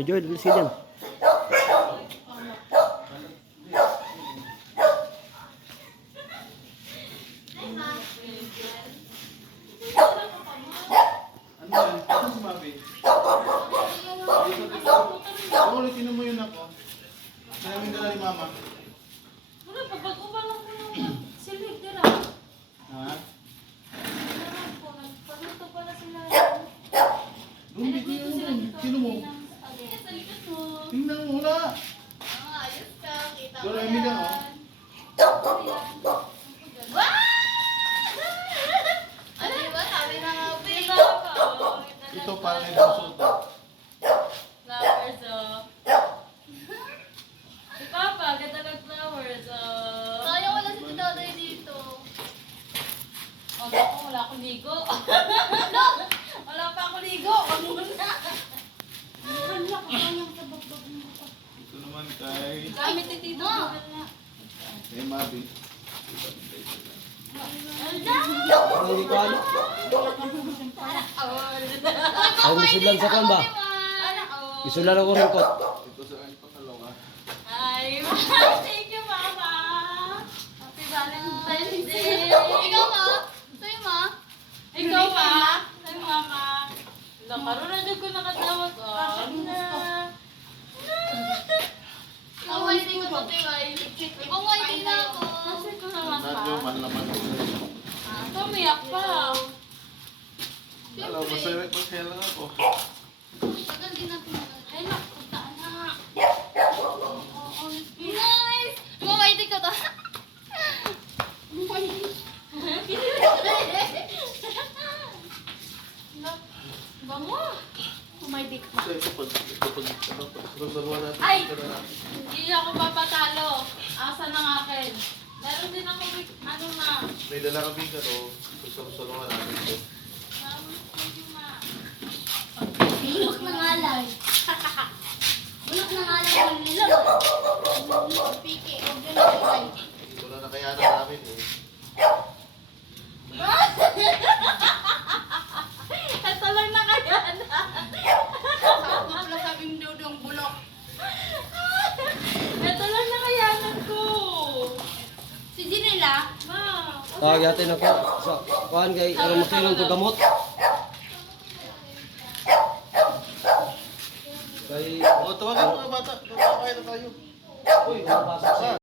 Video, bilis ka dyan. Ano si Mabi? Ako ulit, tinan mo yun ako. Sinaming dala ni Mama. Wala, pabago pa lang ko ng silig nila. Ha? Pagluto pala sila. Doon, bigyan mo. Sino mo? Sa likod mo. Tingnan mo, wala. Ayos ka, kita Doon, ay milang, oh. Ano ba? Sabi na nga, babe. Ito, parang yung konsulta. Flowers, oh. Si Papa, ganda ng flowers, oh. Sayang wala si Titotoy dito. Wag ako, wala akong ligo. Wala pa akong ligo. Wag mo na. Hala, kayang sa bagbag mo. Ito naman kay... Gamit ni Tito. Kay Mabi. Parang hindi ko ano. Ang gusto lang sa kan ba? Gusto lang ako rin ko. Ito sa akin pangalawa. Ay, thank you, Mama. Happy Valentine's Day. Ikaw ma? Sa'yo ma? Ikaw, Ma. Ay, Mama. Lakaroon na dyan ko nakatawag. Ikaw waiting ko to Tiwai. Ikaw waiting na ako. Kasi ko naman Nadyo, pa. manlaman. Tumiyak pa. Alam, masaya kaya lang ako. Tagal din natin. Ay, napunta na. Nice! Ikaw waiting ko to. Bango. Umaidik ka. Ito, pag dalawa natin. Ay! Hindi ako papatalo. Asa ng akin. Meron din ako, ano na. May dala kami ka to. Gusto-gusto natin ito. Thank you, Ma. Bulok na ngalay. Bulok na ngalay ang nilog. Piki. Huwag yun na Tiwai. Ito na nakayanan namin eh. Ito lang na kaya na. Wala sabing dudong bulok. Ito lang na kayanan ko. Si Jinela. Ma. Tawag natin ako sa kuhan kay ano makilang ko gamot. Kay O, tawagan mo mga bata. Tawagan na tayo. uy, nabasa sa